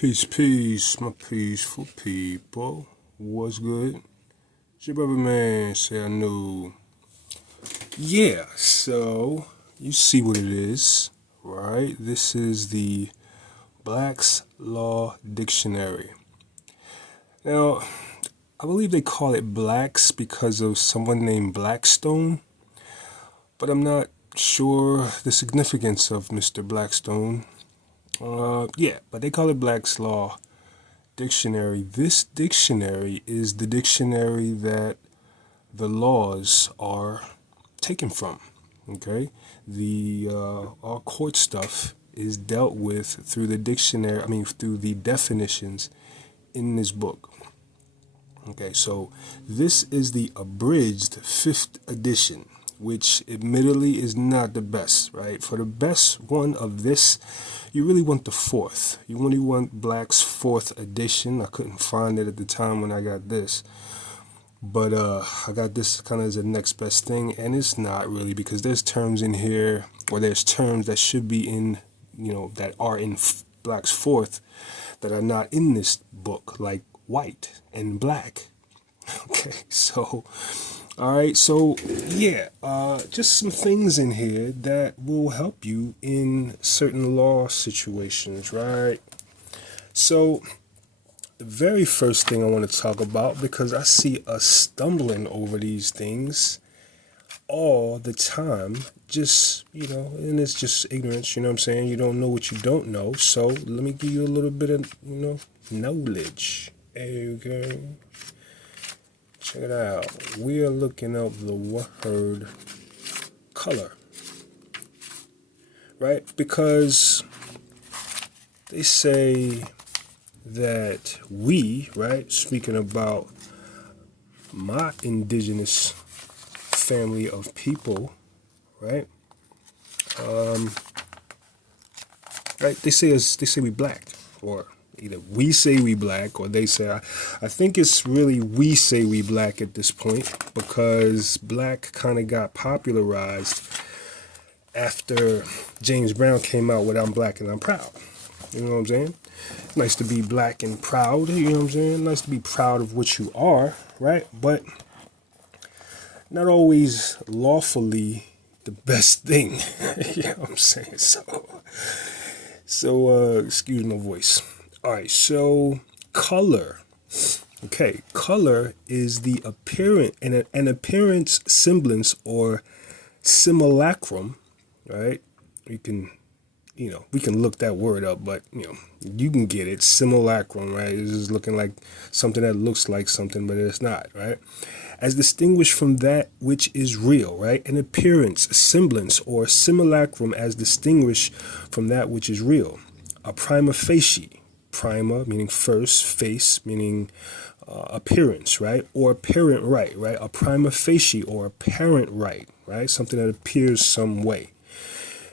Peace, my peaceful people. What's good? It's your brother man, say I knew. Yeah, so you see what it is, right? This is the Black's Law Dictionary. Now, I believe they call it Blacks because of someone named Blackstone, but I'm not sure the significance of Mr. Blackstone. But they call it Black's Law Dictionary. This dictionary is the dictionary that the laws are taken from. Okay, the all court stuff is dealt with through the dictionary. Through the definitions in this book. Okay, so this is the abridged 5th edition, which admittedly is not the best, right? For the best one of this, you really want the 4th. You really want Black's 4th edition. I couldn't find it at the time when I got this. But I got this kind of as the next best thing, and it's not really, because there's terms in here, or there's terms that should be in, that are in Black's 4th that are not in this book, like white and black. Okay, so, all right, so yeah, just some things in here that will help you in certain law situations, right? So the very first thing I want to talk about, because I see us stumbling over these things all the time, just, and it's just ignorance, you know what I'm saying? You don't know what you don't know, so let me give you a little bit of, knowledge. Okay. Check it out. We are looking up the word color, right? Because they say that we, right, speaking about my indigenous family of people, right? Right, they say we black, or either we say we black, or they say, I think it's really we say we black at this point, because black kind of got popularized after James Brown came out with I'm Black and I'm Proud. You know what I'm saying? Nice to be black and proud, you know what I'm saying? Nice to be proud of what you are, right? But not always lawfully the best thing. You know what I'm saying? So excuse my voice. All right, so color. Okay, color is the appearance, an appearance, semblance, or simulacrum, right? We can look that word up, but you can get it. Simulacrum, right? It's just looking like something that looks like something, but it's not, right? As distinguished from that which is real, right? An appearance, semblance, or simulacrum as distinguished from that which is real. A prima facie. Prima meaning first, face meaning appearance, right? Or apparent right, right? A prima facie or apparent right, right? Something that appears some way.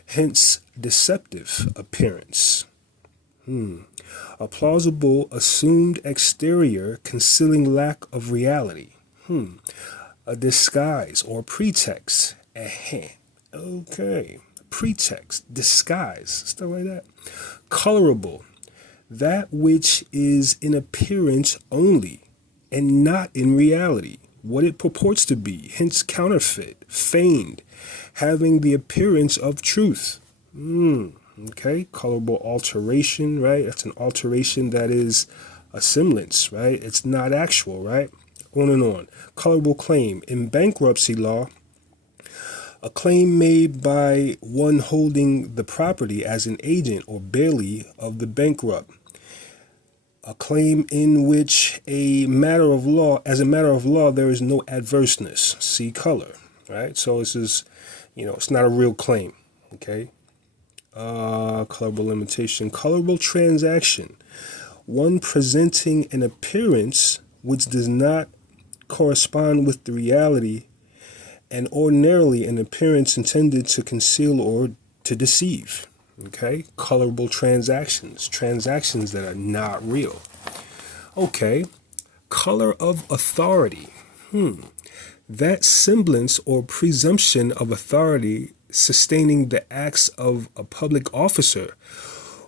Hence, deceptive appearance. A plausible assumed exterior concealing lack of reality. A disguise or pretext. Okay. Pretext, disguise, stuff like that. Colorable. That which is in appearance only and not in reality what it purports to be, hence counterfeit, feigned, having the appearance of truth. Okay, colorable alteration, right? That's an alteration that is a semblance, right? It's not actual, right? On and on. Colorable claim. In bankruptcy law, a claim made by one holding the property as an agent or bailee of the bankrupt. A claim in which as a matter of law, there is no adverseness. See color, right? So this is, it's not a real claim, okay? Colorable limitation. Colorable transaction. One presenting an appearance which does not correspond with the reality, and ordinarily an appearance intended to conceal or to deceive. Okay, colorable transactions that are not real. Okay, color of authority. That semblance or presumption of authority sustaining the acts of a public officer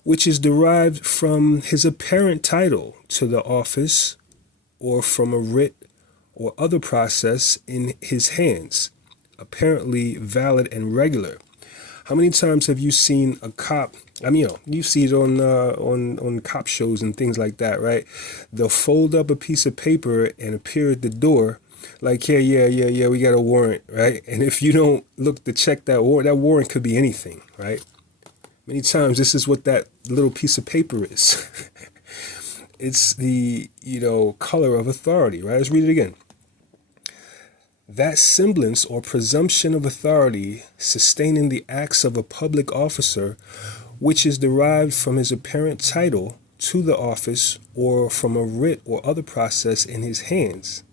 which is derived from his apparent title to the office or from a writ or other process in his hands, apparently valid and regular. How many times have you seen a cop? I mean, you see it on cop shows and things like that, right? They'll fold up a piece of paper and appear at the door like, yeah, we got a warrant, right? And if you don't look to check that warrant could be anything, right? Many times this is what that little piece of paper is. It's the, color of authority, right? Let's read it again. That semblance or presumption of authority sustaining the acts of a public officer, which is derived from his apparent title to the office or from a writ or other process in his hands,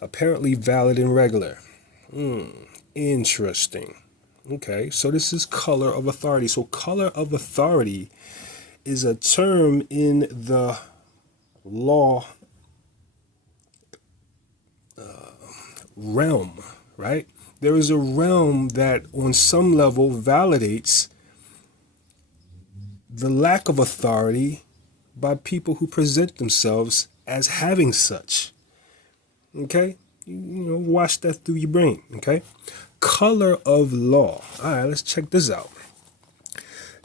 apparently valid and regular. Interesting. Okay, so this is color of authority. So color of authority is a term in the law realm, right? There is a realm that on some level validates the lack of authority by people who present themselves as having such. Okay? Wash that through your brain, okay? Color of law. All right, let's check this out.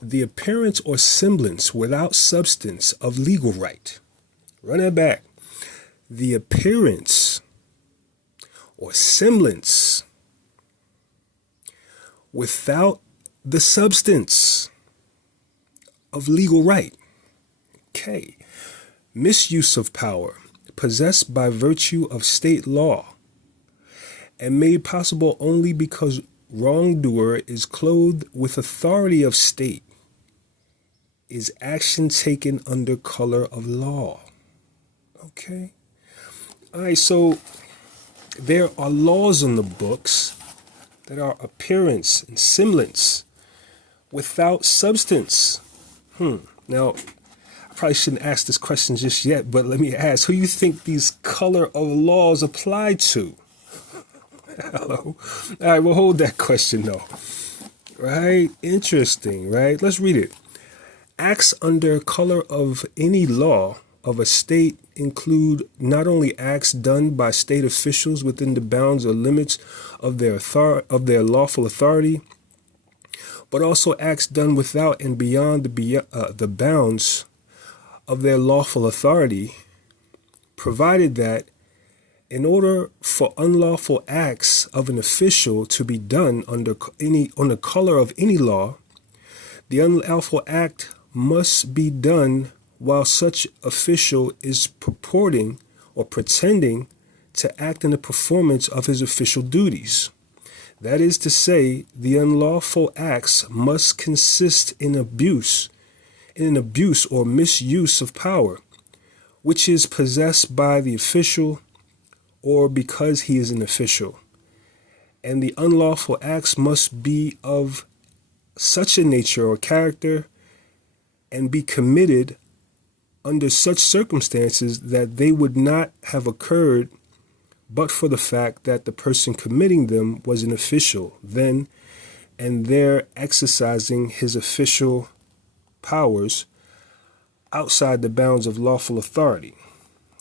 The appearance or semblance without substance of legal right. Run that back. The appearance or semblance without the substance of legal right. Okay. Misuse of power possessed by virtue of state law and made possible only because wrongdoer is clothed with authority of state is action taken under color of law. Okay. All right, so there are laws in the books that are appearance and semblance without substance. Now, I probably shouldn't ask this question just yet, but let me ask, who you think these color of laws apply to? Hello? All right, we'll hold that question though. Right? Interesting, right? Let's read it. Acts under color of any law of a state include not only acts done by state officials within the bounds or limits of their lawful authority, but also acts done without and beyond the bounds of their lawful authority, provided that in order for unlawful acts of an official to be done on the color of any law, the unlawful act must be done while such official is purporting or pretending to act in the performance of his official duties. That is to say, the unlawful acts must consist in an abuse or misuse of power, which is possessed by the official or because he is an official. And the unlawful acts must be of such a nature or character and be committed under such circumstances that they would not have occurred but for the fact that the person committing them was an official then and there exercising his official powers outside the bounds of lawful authority.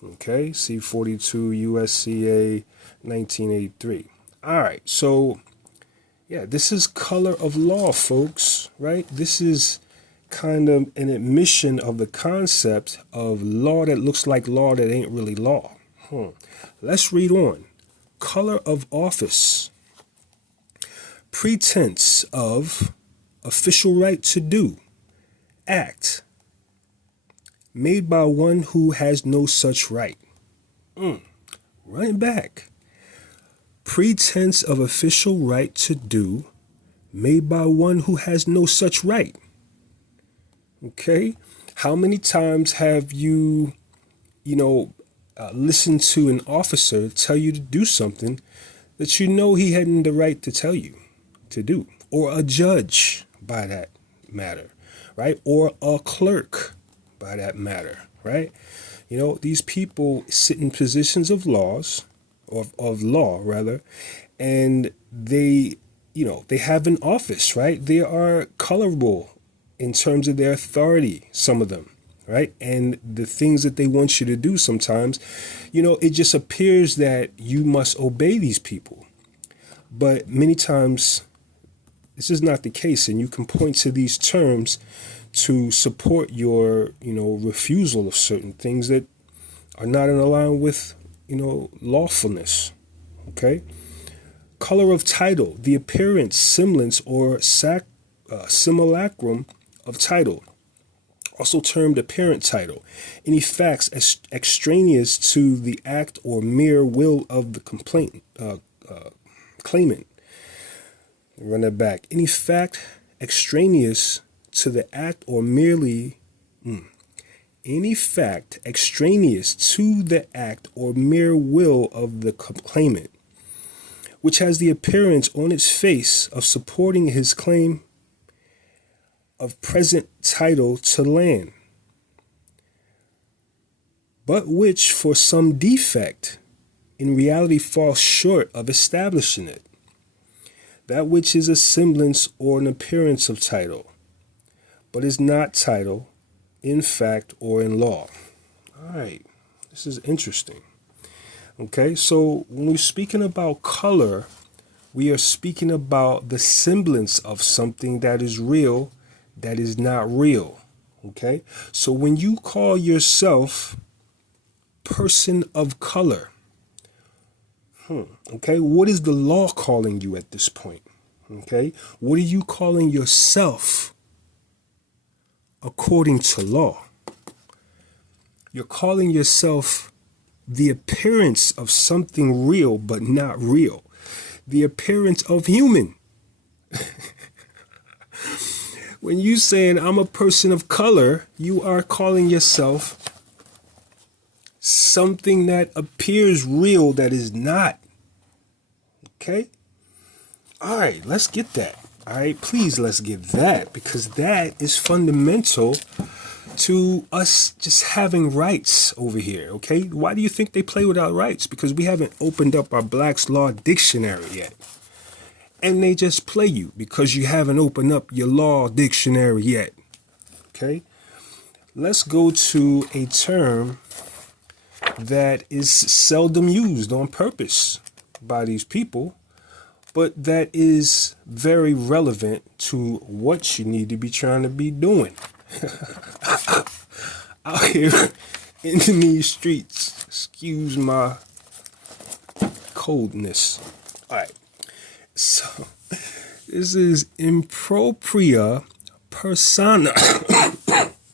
Okay, C42 USCA 1983. All right, so yeah, this is color of law, folks, right? This is kind of an admission of the concept of law that looks like law that ain't really law. Let's read on. Color of office. Pretense of official right to do, act, made by one who has no such right. Run it back. Pretense of official right to do, made by one who has no such right. Okay? How many times have you listened to an officer tell you to do something that you know he hadn't the right to tell you to do? Or a judge, by that matter, right? Or a clerk, by that matter, right? These people sit in positions of law, and they have an office, right? They are colorable in terms of their authority, some of them, right? And the things that they want you to do sometimes, it just appears that you must obey these people. But many times this is not the case, and you can point to these terms to support your, refusal of certain things that are not in line with, lawfulness. Okay? Color of title, the appearance, semblance, or simulacrum of title, also termed apparent title. Any facts extraneous to the act or mere will of the claimant. Run that back. Any fact extraneous to the act or merely any fact extraneous to the act or mere will of the claimant, which has the appearance on its face of supporting his claim of present title to land, but which for some defect in reality falls short of establishing it. That which is a semblance or an appearance of title, but is not title in fact or in law. All right, this is interesting. Okay, so when we're speaking about color, we are speaking about the semblance of something that is real, that is not real. Okay, so when you call yourself person of color, okay, what is the law calling you at this point? Okay, what are you calling yourself according to law? You're calling yourself the appearance of something real but not real. The appearance of human. When you saying I'm a person of color, you are calling yourself something that appears real that is not. Okay? All right, let's get that. All right, please let's get that, because that is fundamental to us just having rights over here, okay? Why do you think they play without rights? Because we haven't opened up our Black's Law Dictionary yet. And they just play you because you haven't opened up your law dictionary yet, okay? Let's go to a term that is seldom used on purpose by these people, but that is very relevant to what you need to be trying to be doing out here in these streets. Excuse my coldness. All right. So this is impropria persona.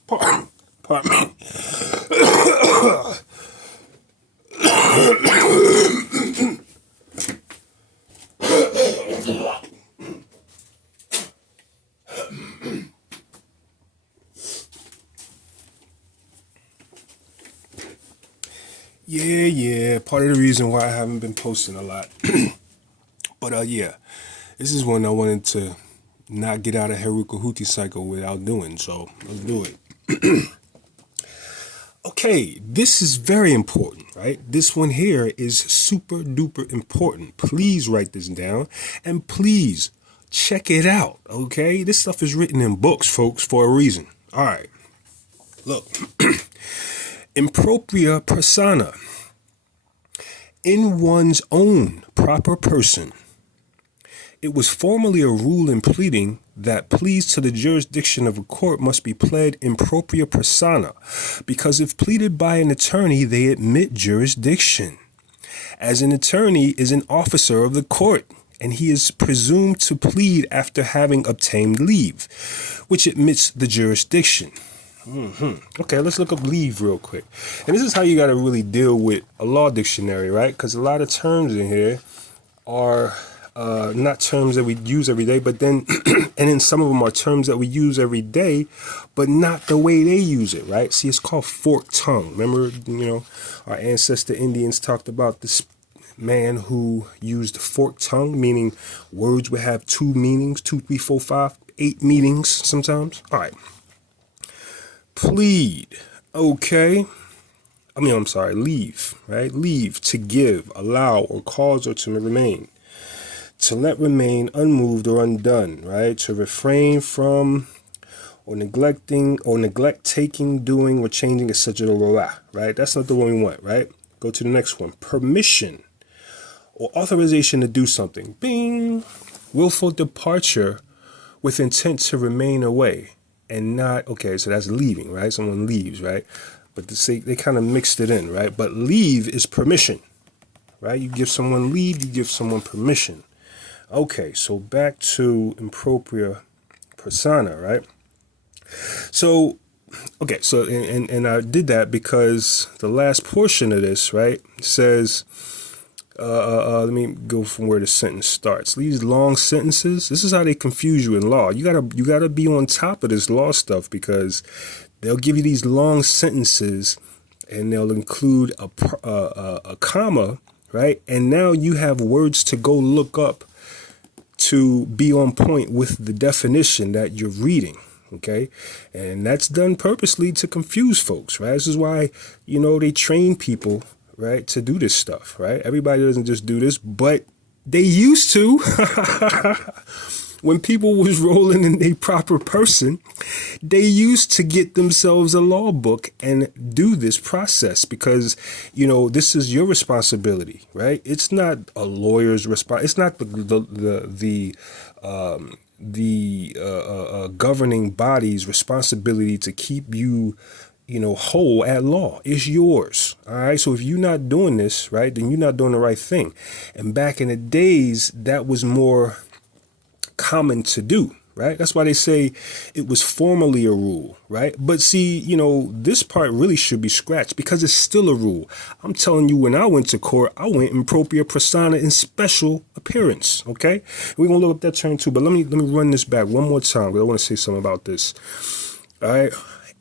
Pardon me. Yeah. Part of the reason why I haven't been posting a lot. But yeah, this is one I wanted to not get out of Tehuti cycle without doing. So let's do it. Okay, this is very important, right? This one here is super duper important. Please write this down and please check it out, okay? This stuff is written in books, folks, for a reason. All right, look. Impropria persona. In one's own proper person. It was formerly a rule in pleading that pleas to the jurisdiction of a court must be pled in propria persona, because if pleaded by an attorney, they admit jurisdiction, as an attorney is an officer of the court, and he is presumed to plead after having obtained leave, which admits the jurisdiction. Okay, let's look up leave real quick. And this is how you got to really deal with a law dictionary, right? Because a lot of terms in here are not terms that we use every day, but then, and then some of them are terms that we use every day, but not the way they use it, right? See, it's called forked tongue. Remember, our ancestor Indians talked about this man who used forked tongue, meaning words would have two meanings, 2, 3, 4, 5, 8 meanings sometimes. All right. Plead. Okay. Leave, right? Leave, to give, allow, or cause, or to remain. To let remain unmoved or undone, right? To refrain from or neglecting, or neglect taking, doing, or changing, etc. Right? That's not the one we want, right? Go to the next one. Permission or authorization to do something. Bing. Willful departure with intent to remain away and not, okay, so that's leaving, right? Someone leaves, right? But they kind of mixed it in, right? But leave is permission, right? You give someone leave, you give someone permission. Okay, so back to impropria persona, right? So, okay, so, and I did that because the last portion of this, right, says, let me go from where the sentence starts. These long sentences, this is how they confuse you in law. You gotta be on top of this law stuff because they'll give you these long sentences and they'll include a comma, right? And now you have words to go look up to be on point with the definition that you're reading. Okay. And that's done purposely to confuse folks, right? This is why, they train people, right, to do this stuff, right? Everybody doesn't just do this, but they used to. When people was rolling in a proper person, they used to get themselves a law book and do this process because, this is your responsibility, right? It's not a lawyer's response. It's not the governing body's responsibility to keep you, whole at law. It's yours. All right. So if you're not doing this, right, then you're not doing the right thing. And back in the days, that was more common to do, right? That's why they say it was formerly a rule, right? But see, this part really should be scratched because it's still a rule. I'm telling you, when I went to court, I went impropria persona in special appearance, okay? We're going to look up that term too, but let me run this back one more time because I want to say something about this. All right.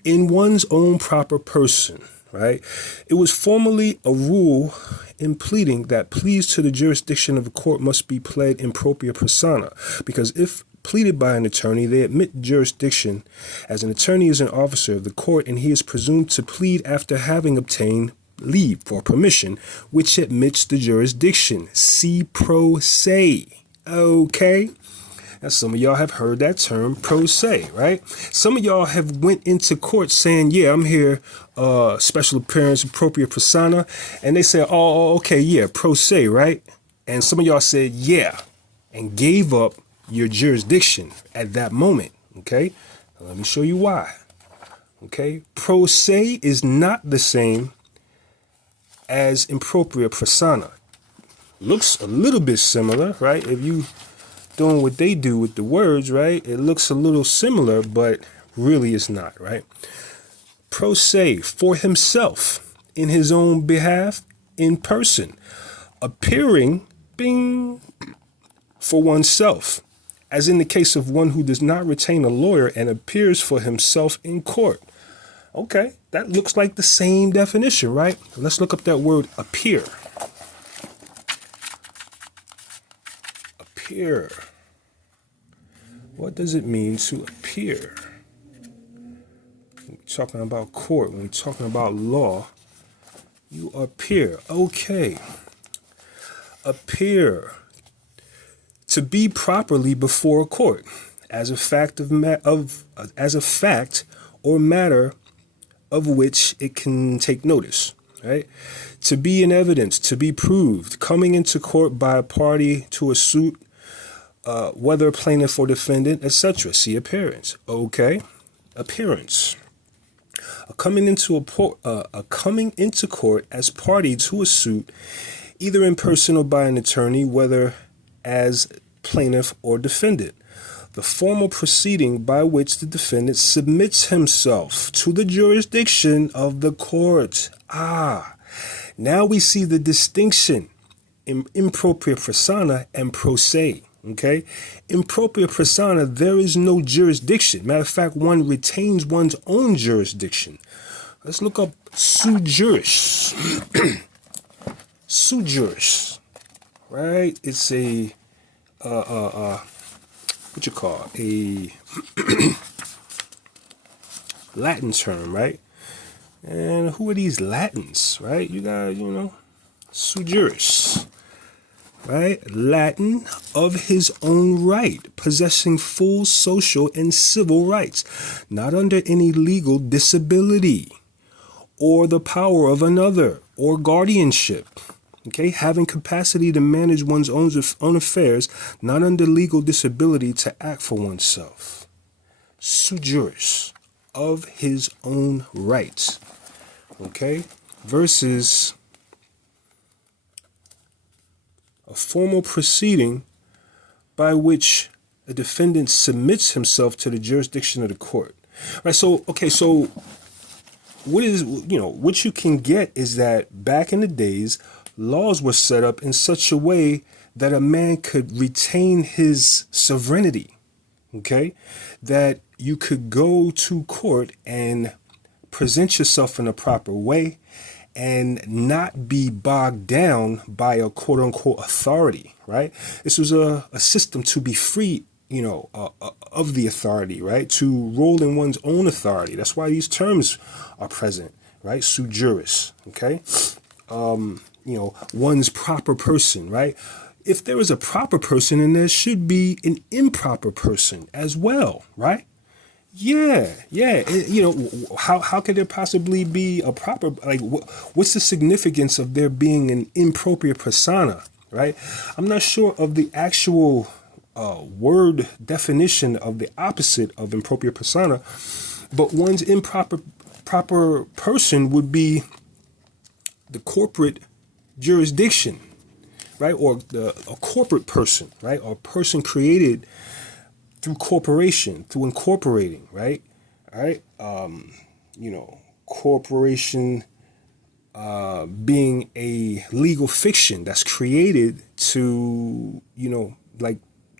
In one's own proper person, right? It was formerly a rule in pleading that pleas to the jurisdiction of the court must be pled impropria persona, because if pleaded by an attorney, they admit jurisdiction, as an attorney is an officer of the court and he is presumed to plead after having obtained leave or permission, which admits the jurisdiction. See pro se. Okay. Now, some of y'all have heard that term pro se, right? Some of y'all have went into court saying, yeah, I'm here, special appearance, impropria persona. And they say, oh, okay, yeah, pro se, right? And some of y'all said, yeah, and gave up your jurisdiction at that moment, okay? Now, let me show you why, okay? Pro se is not the same as impropria persona. Looks a little bit similar, right? If you doing what they do with the words, right? It looks a little similar, but really it's not, right? Pro se, for himself, in his own behalf, in person, appearing, bing, for oneself, as in the case of one who does not retain a lawyer and appears for himself in court. Okay, that looks like the same definition, right? Let's look up that word appear. Appear. What does it mean to appear? When we're talking about court, when we're talking about law, you appear. Okay. Appear. To be properly before a court as a fact as a fact or matter of which it can take notice, right? To be in evidence, to be proved, coming into court by a party to a suit, whether plaintiff or defendant, etc. See appearance. Okay, appearance. A coming into court as party to a suit, either in person or by an attorney, whether as plaintiff or defendant. The formal proceeding by which the defendant submits himself to the jurisdiction of the court. Now we see the distinction in impropria persona and pro se. Okay, impropria persona, there is no jurisdiction. Matter of fact, one retains one's own jurisdiction. Let's look up sui juris. Sui juris, right? It's a what you call a Latin term, right? And who are these Latins, right? You got, sui juris. right? Latin, of his own right, possessing full social and civil rights, not under any legal disability or the power of another or guardianship. Okay, having capacity to manage one's own affairs, not under legal disability to act for oneself. Sui juris, of his own rights. Okay, versus a formal proceeding by which a defendant submits himself to the jurisdiction of the court. Right, so, okay, so what you can get is that back in the days, laws were set up in such a way that a man could retain his sovereignty, okay? That you could go to court and present yourself in a proper way and not be bogged down by a quote unquote authority, right? This was a system to be free, of the authority, right? To roll in one's own authority. That's why these terms are present, right? Sui juris, okay? One's proper person, right? If there is a proper person, then there should be an improper person as well, right? Yeah. How could there possibly be a proper, like, what's the significance of there being an improper persona, right? I'm not sure of the actual word definition of the opposite of improper persona, but one's proper person would be the corporate jurisdiction, right? Or a corporate person, right? Or a person created through corporation, through incorporating, right? All right. Corporation being a legal fiction that's created to,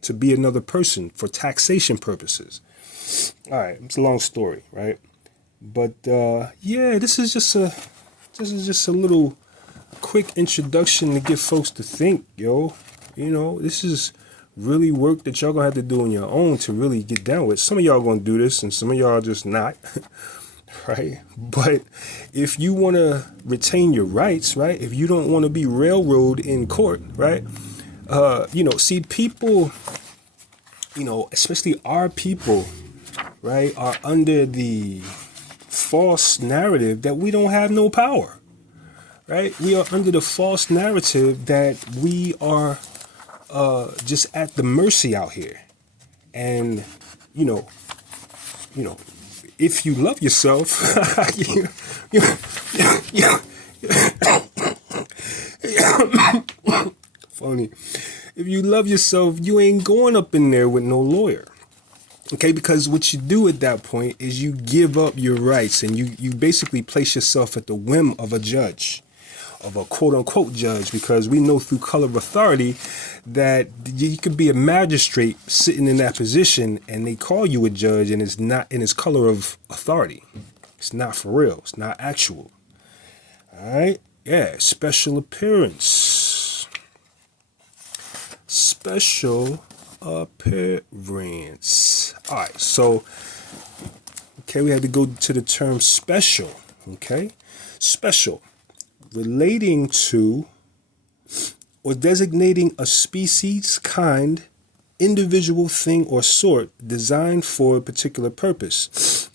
to be another person for taxation purposes. All right. It's a long story, right? But this is just a little quick introduction to get folks to think, yo. This is really work that y'all gonna have to do on your own to really get down with. Some of y'all gonna do this and some of y'all just not, right? But if you want to retain your rights, right? If you don't want to be railroaded in court, right? See, people, especially our people, right, are under the false narrative that we don't have no power, right? We are under the false narrative that we are just at the mercy out here. And, if you love yourself, funny. If you love yourself, you ain't going up in there with no lawyer. Okay, because what you do at that point is you give up your rights and you basically place yourself at the whim of a judge, of a quote unquote judge, because we know through color of authority that you could be a magistrate sitting in that position and they call you a judge and it's not in its color of authority. It's not for real. It's not actual. All right. Yeah. Special appearance. Special appearance. All right. So, we had to go to the term special. Okay. Special. Relating to or designating a species, kind, individual, thing, or sort designed for a particular purpose,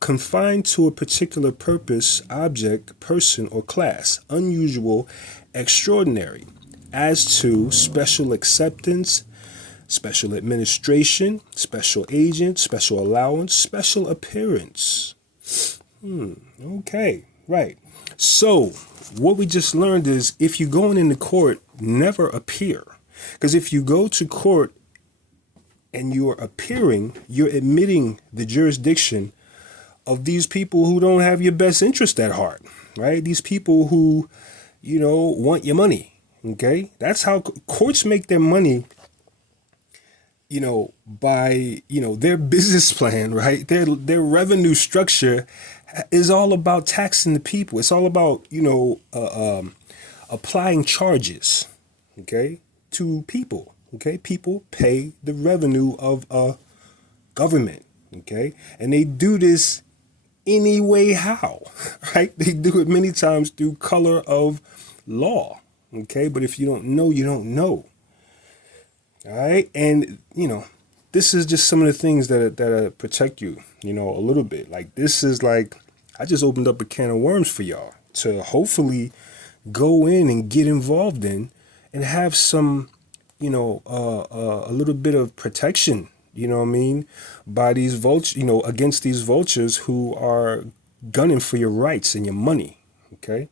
confined to a particular purpose, object, person, or class, unusual, extraordinary, as to special acceptance, special administration, special agent, special allowance, special appearance. Okay, right. So, what we just learned is if you're going into court, never appear. Because if you go to court and you're appearing, you're admitting the jurisdiction of these people who don't have your best interest at heart, right? These people who, want your money, okay? That's how courts make their money, by, their business plan, right? Their revenue structure is all about taxing the people. It's all about, applying charges, okay, to people, okay? People pay the revenue of a government, okay? And they do this any way how, right? They do it many times through color of law, Okay, but if you don't know, you don't know. All right, and this is just some of the things that protect you, a little bit. Like this is like I just opened up a can of worms for y'all to hopefully go in and get involved in and have some, a little bit of protection. You know what I mean? By these vultures, against these vultures who are gunning for your rights and your money. Okay.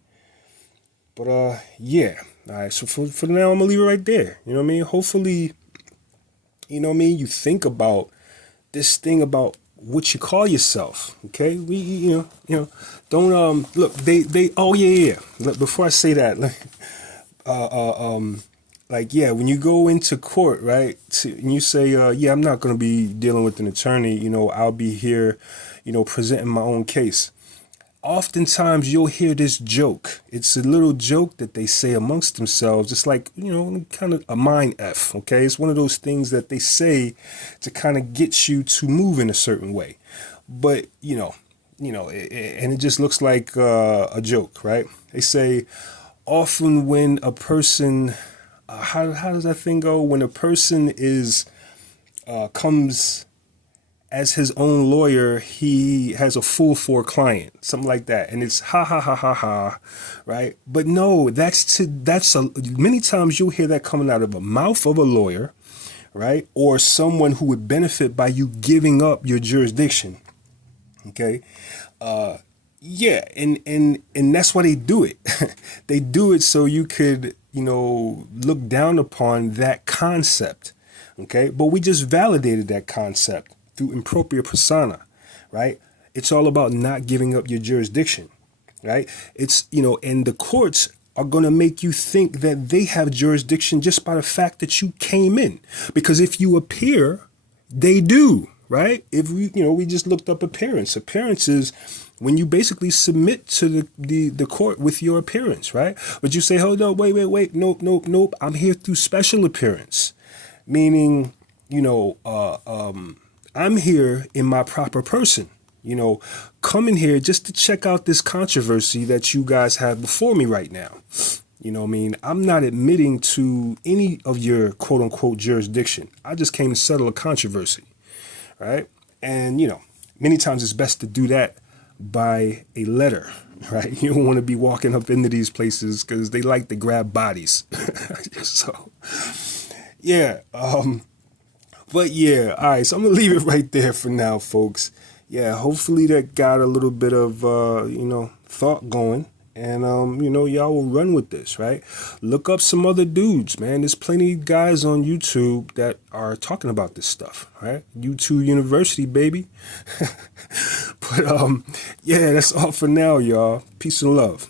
But yeah. All right. So for now, I'm gonna leave it right there. You know what I mean? Hopefully, you think about this thing about what you call yourself. Okay. We don't look. They. Oh yeah. Look, before I say that, like yeah, when you go into court, right, and you say, yeah, I'm not going to be dealing with an attorney, I'll be here, presenting my own case. Oftentimes you'll hear this joke. It's a little joke that they say amongst themselves. It's like, kind of a mind F, okay? It's one of those things that they say to kind of get you to move in a certain way. But, and it just looks like a joke, right? They say often when a person how does that thing go? When a person comes as his own lawyer, he has a fool for a client, something like that, and it's ha ha ha ha ha, right? But no, many times you'll hear that coming out of a mouth of a lawyer, right, or someone who would benefit by you giving up your jurisdiction. Okay, yeah, and that's why they do it. They do it so you could look down upon that concept, okay? But we just validated that concept through impropria persona, right? It's all about not giving up your jurisdiction, right? It's, and the courts are going to make you think that they have jurisdiction just by the fact that you came in. Because if you appear, they do, right? If we just looked up appearance. Appearance is when you basically submit to the court with your appearance, right? But you say, hold up, wait, nope. I'm here through special appearance, meaning, I'm here in my proper person, coming here just to check out this controversy that you guys have before me right now. You know what I mean? I'm not admitting to any of your quote unquote jurisdiction. I just came to settle a controversy, right? And, many times it's best to do that by a letter, right? You don't want to be walking up into these places because they like to grab bodies. So, yeah. But yeah, all right. So I'm going to leave it right there for now, folks. Yeah, hopefully that got a little bit of, thought going. And, y'all will run with this, right? Look up some other dudes, man. There's plenty of guys on YouTube that are talking about this stuff, right? YouTube University, baby. But, yeah, that's all for now, y'all. Peace and love.